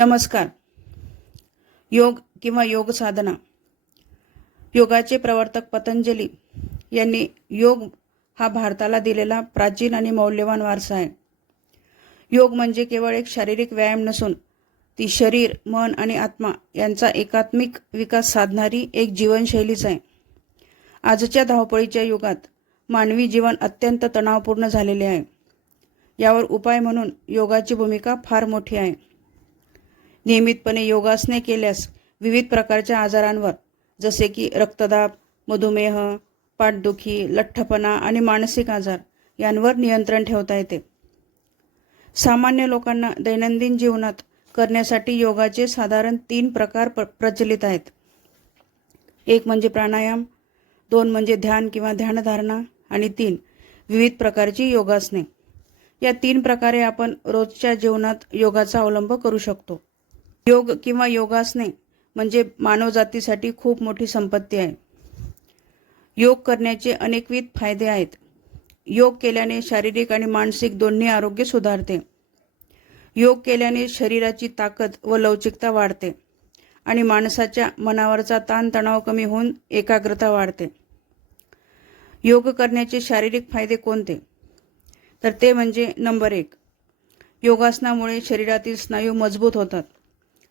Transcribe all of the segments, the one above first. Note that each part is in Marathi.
नमस्कार. योग किंवा योग साधना. योगाचे प्रवर्तक पतंजली यांनी योग हा भारताला दिलेला प्राचीन आणि मौल्यवान वारसा आहे. योग म्हणजे केवळ एक शारीरिक व्यायाम नसून ती शरीर मन आणि आत्मा यांचा एकात्मिक विकास साधणारी एक जीवनशैलीच आहे. आजच्या धावपळीच्या युगात मानवी जीवन अत्यंत तणावपूर्ण झालेले आहे. यावर उपाय म्हणून योगाची भूमिका फार मोठी आहे. नियमितपणे योगासने केल्यास विविध प्रकारच्या आजारांवर जसे की रक्तदाब मधुमेह पाठदुखी लठ्ठपणा आणि मानसिक आजार यांवर नियंत्रण ठेवता येते. सामान्य लोकांना दैनंदिन जीवनात करण्यासाठी योगाचे साधारण तीन प्रकार प्र प्रचलित आहेत. एक म्हणजे प्राणायाम दोन म्हणजे ध्यान किंवा ध्यानधारणा आणि तीन विविध प्रकारची योगासने. या तीन प्रकारे आपण रोजच्या जीवनात योगाचा अवलंब करू शकतो. योग किंवा योगासने म्हणजे मानवजातीसाठी खूप मोठी संपत्ती आहे. योग करण्याचे अनेकविध फायदे आहेत. योग केल्याने शारीरिक आणि मानसिक दोन्ही आरोग्य सुधारते. योग केल्याने शरीराची ताकद व लवचिकता वाढते आणि माणसाच्या मनावरचा ताणतणाव कमी होऊन एकाग्रता वाढते. योग करण्याचे शारीरिक फायदे कोणते? तर ते म्हणजे नंबर एक योगासनामुळे शरीरातील स्नायू मजबूत होतात.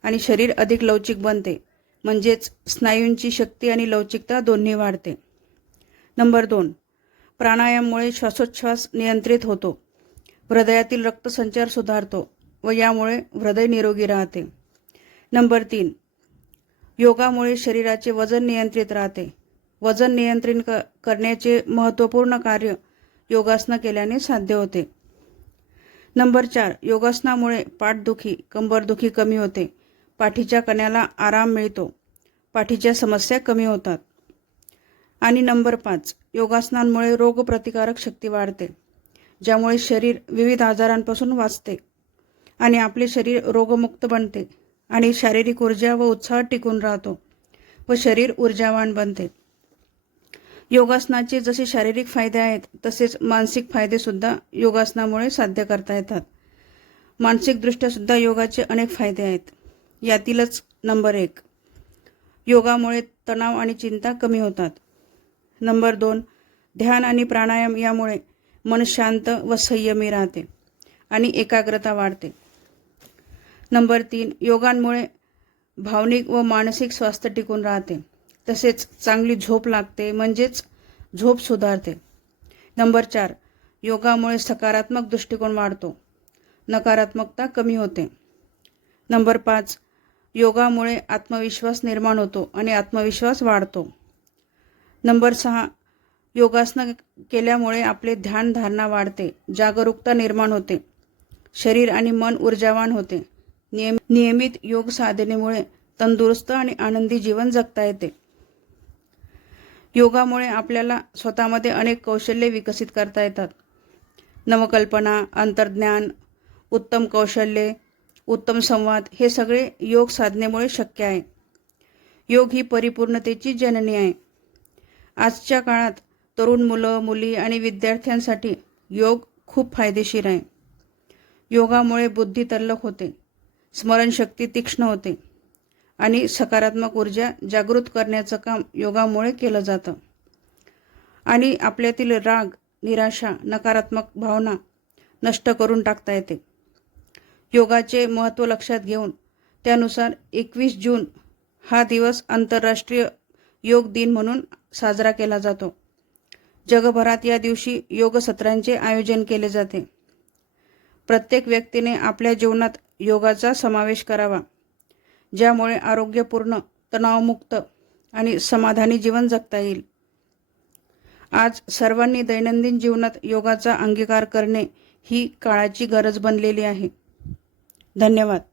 आणि शरीर अधिक लवचिक बनते. म्हणजेच स्नायूंची शक्ती आणि लवचिकता दोन्ही वाढते. नंबर दोन. प्राणायाममुळे श्वासोच्छ्वास नियंत्रित होतो. हृदयातील रक्तसंचार सुधारतो व यामुळे हृदय निरोगी राहते. नंबर तीन. योगामुळे शरीराचे वजन नियंत्रित राहते. वजन नियंत्रित क करण्याचे महत्त्वपूर्ण कार्य योगासनं केल्याने साध्य होते. नंबर चार. योगासनामुळे पाठदुखी कंबरदुखी कमी होते. पाठीच्या कण्याला आराम मिळतो. पाठीच्या समस्या कमी होतात. आणि नंबर पाच योगासनांमुळे रोगप्रतिकारक शक्ती वाढते ज्यामुळे शरीर विविध आजारांपासून वाचते आणि आपले शरीर रोगमुक्त बनते आणि शारीरिक ऊर्जा व उत्साह टिकून राहतो व शरीर ऊर्जावान बनते. योगासनाचे जसे शारीरिक फायदे आहेत तसेच मानसिक फायदेसुद्धा योगासनामुळे साध्य करता येतात. मानसिकदृष्ट्यासुद्धा योगाचे अनेक फायदे आहेत. यातीलच नंबर एक. योगामुळे तणाव आणि चिंता कमी होतात. नंबर दोन ध्यान आणि प्राणायाम यामुळे मन शांत व संयमी राहते आणि एकाग्रता वाढते. नंबर तीन योगांमुळे भावनिक व मानसिक स्वास्थ्य टिकून राहते. तसेच चांगली झोप लागते म्हणजेच झोप सुधारते. नंबर चार योगामुळे सकारात्मक दृष्टिकोन वाढतो. नकारात्मकता कमी होते. नंबर पाच योगामुळे आत्मविश्वास निर्माण होतो आणि आत्मविश्वास वाढतो. नंबर सहा योगासनं केल्यामुळे आपले ध्यानधारणा वाढते जागरूकता निर्माण होते शरीर आणि मन ऊर्जावान होते. नियम नियमित योग साधनेमुळे तंदुरुस्त आणि आनंदी जीवन जगता येते. योगामुळे आपल्याला स्वतःमध्ये अनेक कौशल्ये विकसित करता येतात. नवकल्पना अंतर्ज्ञान उत्तम कौशल्ये उत्तम संवाद हे सगळे योग साधनेमुळे शक्य आहे. योग ही परिपूर्णतेची जननी आहे. आजच्या काळात तरुण मुलं मुली आणि विद्यार्थ्यांसाठी योग खूप फायदेशीर आहे. योगामुळे बुद्धी तल्लख होते. स्मरणशक्ती तीक्ष्ण होते. आणि सकारात्मक ऊर्जा जागृत करण्याचं काम योगामुळे केलं जातं. आणि आपल्यातील राग निराशा नकारात्मक भावना नष्ट करून टाकता येते. योगाचे महत्त्व लक्षात घेऊन त्यानुसार एकवीस जून हा दिवस आंतरराष्ट्रीय योग दिन म्हणून साजरा केला जातो. जगभरात या दिवशी योग सत्रांचे आयोजन केले जाते. प्रत्येक व्यक्तीने आपल्या जीवनात योगाचा समावेश करावा ज्यामुळे आरोग्यपूर्ण तणावमुक्त आणि समाधानी जीवन जगता येईल. आज सर्वांनी दैनंदिन जीवनात योगाचा अंगीकार करणे ही काळाची गरज बनलेली आहे. धन्यवाद.